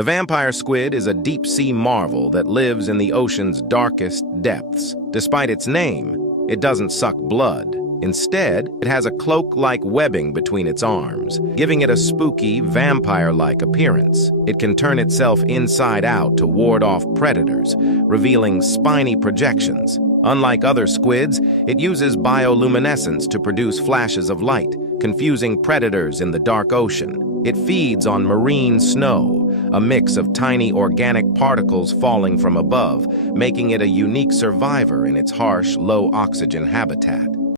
The vampire squid is a deep-sea marvel that lives in the ocean's darkest depths. Despite its name, it doesn't suck blood. Instead, it has a cloak-like webbing between its arms, giving it a spooky, vampire-like appearance. It can turn itself inside out to ward off predators, revealing spiny projections. Unlike other squids, it uses bioluminescence to produce flashes of light, confusing predators in the dark ocean. It feeds on marine snow, a mix of tiny organic particles falling from above, making it a unique survivor in its harsh, low-oxygen habitat.